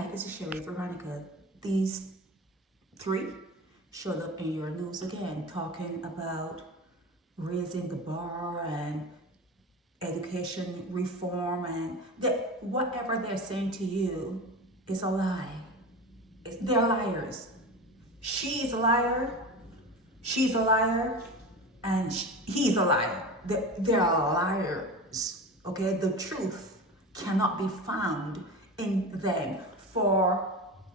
Hi, this is Sherry Veronica. These three showed up in your news again, talking about raising the bar and education reform, and that whatever they're saying to you is a lie. They're liars. She's a liar, she's a liar, and he's a liar. They're liars, okay? The truth cannot be found in them. For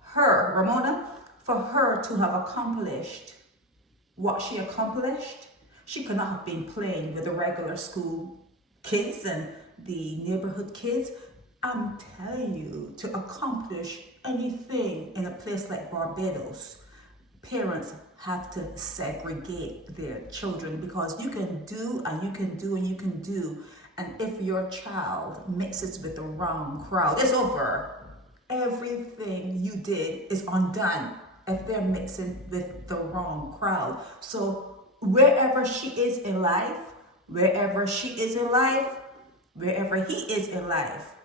her, Ramona, for her to have accomplished what she accomplished, she could not have been playing with the regular school kids and the neighborhood kids. I'm telling you, to accomplish anything in a place like Barbados, parents have to segregate their children, because you can do and you can do and you can do. And if your child mixes with the wrong crowd, it's over. Everything you did is undone if they're mixing with the wrong crowd. So wherever she is in life, wherever she is in life, wherever he is in life,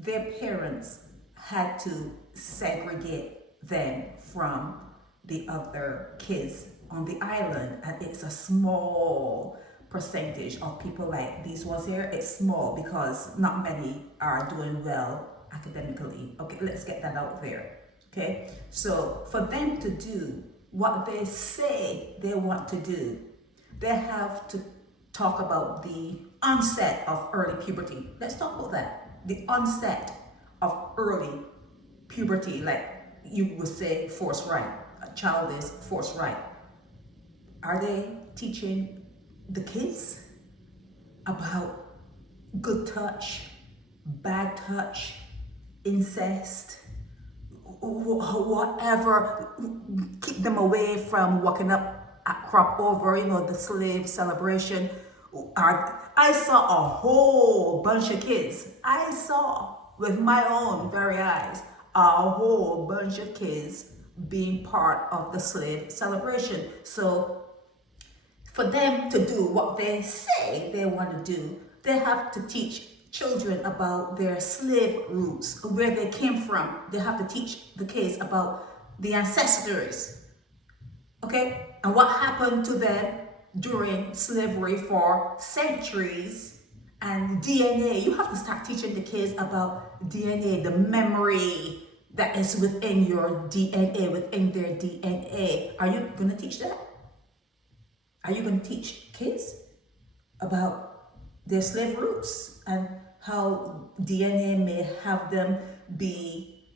their parents had to segregate them from the other kids on the island. And it's a small percentage of people like these ones here. It's small because not many are doing well academically. Okay, let's get that out there. Okay, so for them to do what they say they want to do, they have to talk about the onset of early puberty. Let's talk about that. The onset of early puberty, like you would say, force right. A child is force right. Are they teaching the kids about good touch, bad touch, incest, whatever? Keep them away from walking up at crop over, the slave celebration. I saw a whole bunch of kids. I saw with my own very eyes a whole bunch of kids being part of the slave celebration. So for them to do what they say they want to do, they have to teach children about their slave roots, where they came from. They have to teach the kids about the ancestors, okay? And what happened to them during slavery for centuries, and DNA. You have to start teaching the kids about DNA, the memory that is within your DNA, within their DNA. Are you going to teach that? Are you going to teach kids about their slave roots and how DNA may have them be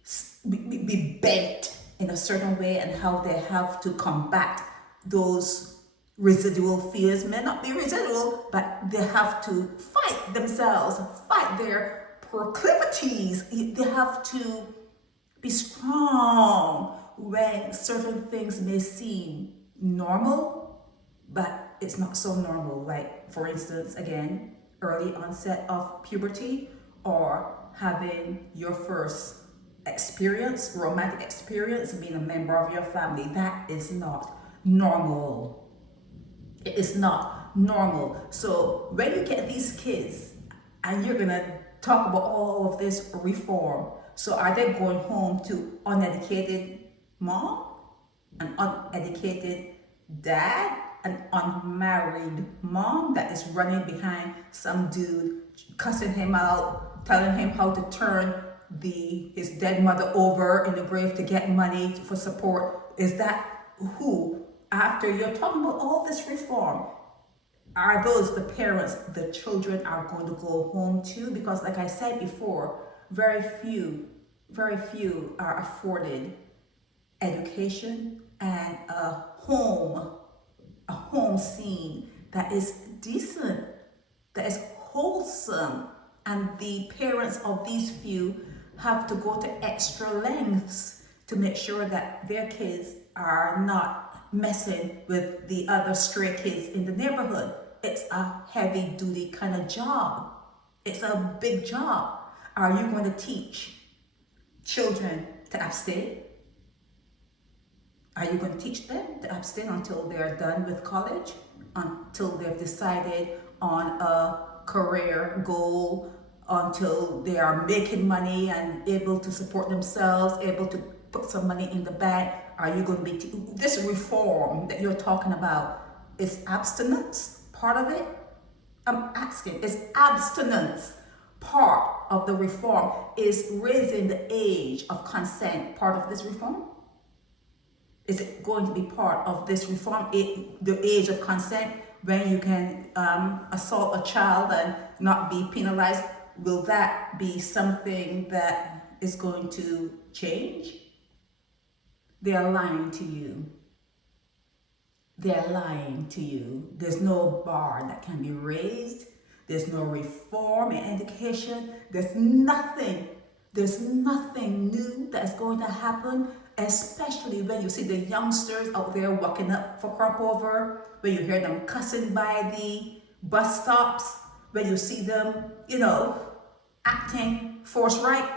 bent in a certain way, and how they have to combat those residual fears? May not be residual, but they have to fight themselves, fight their proclivities. They have to be strong when certain things may seem normal, but it's not so normal. Like, for instance, again, early onset of puberty, or having your first experience, romantic experience, being a member of your family. That is not normal. It is not normal. So when you get these kids and you're gonna talk about all of this reform, so are they going home to uneducated mom, an uneducated dad, an unmarried mom that is running behind some dude, cussing him out, telling him how to turn his dead mother over in the grave to get money for support? Is that who, after you're talking about all this reform, are those the parents the children are going to go home to? Because like I said before, very few are afforded education and a home scene that is decent, that is wholesome. And the parents of these few have to go to extra lengths to make sure that their kids are not messing with the other stray kids in the neighborhood. It's a heavy duty kind of job. It's a big job. Are you going to teach children to abstain? Are you going to teach them to abstain until they're done with college, until they've decided on a career goal, until they are making money and able to support themselves, able to put some money in the bank? Are you going to be, this reform that you're talking about, is abstinence part of it? I'm asking, is abstinence part of the reform? Is raising the age of consent part of this reform? Is it going to be part of this reform, the age of consent, when you can assault a child and not be penalized? Will that be something that is going to change? They are lying to you. They're lying to you. There's no bar that can be raised. There's no reform in education. There's nothing new that's going to happen, especially when you see the youngsters out there walking up for crop over, when you hear them cussing by the bus stops, when you see them, acting forthright,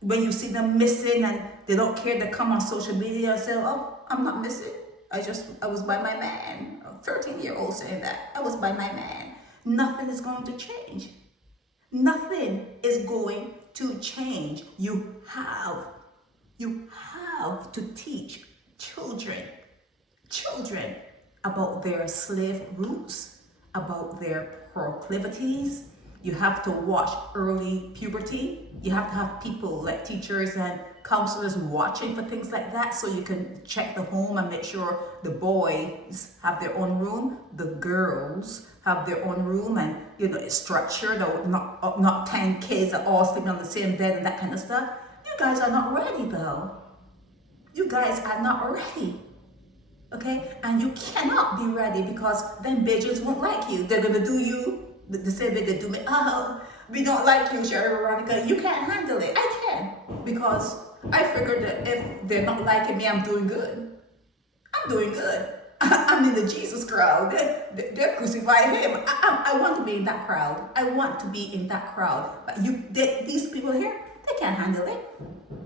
when you see them missing and they don't care to come on social media and say, oh, I'm not missing. I was by my man. A 13-year-old saying that. I was by my man. Nothing is going to change. Nothing is going to change. You have to teach children about their slave roots, about their proclivities. You have to watch early puberty. You have to have people like teachers and counselors watching for things like that, so you can check the home and make sure the boys have their own room, the girls have their own room, and it's structured, not 10 kids are all sleeping on the same bed and that kind of stuff. You guys are not ready though. You guys are not ready. Okay? And you cannot be ready, because then bitches won't like you. They're gonna do you the same way they do me. Oh, we don't like you, Sherry Veronica. You can't handle it. I can, because I figured that if they're not liking me, I'm doing good. I'm doing good. I'm in the Jesus crowd. They're crucifying him. I want to be in that crowd. I want to be in that crowd. But these people here, they can't handle it.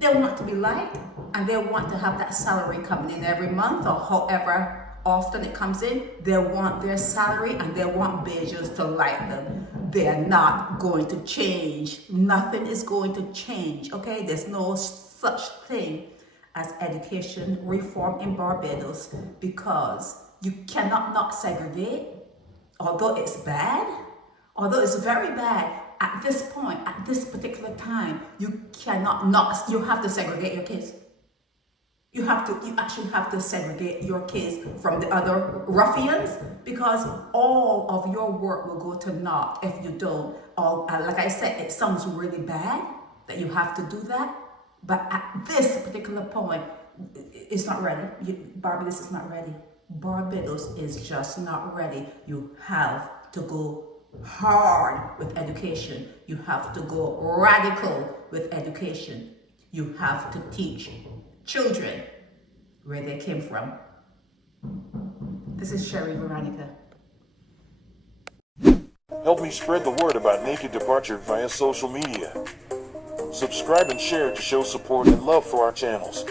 They want to be liked, and they want to have that salary coming in every month, or however often it comes in. They want their salary, and they want bitches to like them. They're not going to change. Nothing is going to change, okay? There's no such thing as education reform in Barbados, because you cannot not segregate, although it's bad, although it's very bad. At this point, at this particular time, you cannot not, you have to segregate your kids. You actually have to segregate your kids from the other ruffians, because all of your work will go to naught if you don't. Like I said, it sounds really bad that you have to do that, but at this particular point, it's not ready. Barbados is not ready. Barbados is just not ready. You have to go hard with education. You have to go radical with education. You have to teach children where they came from. This is Sherry Veronica. Help me spread the word about Naked Departure via social media. Subscribe and share to show support and love for our channels.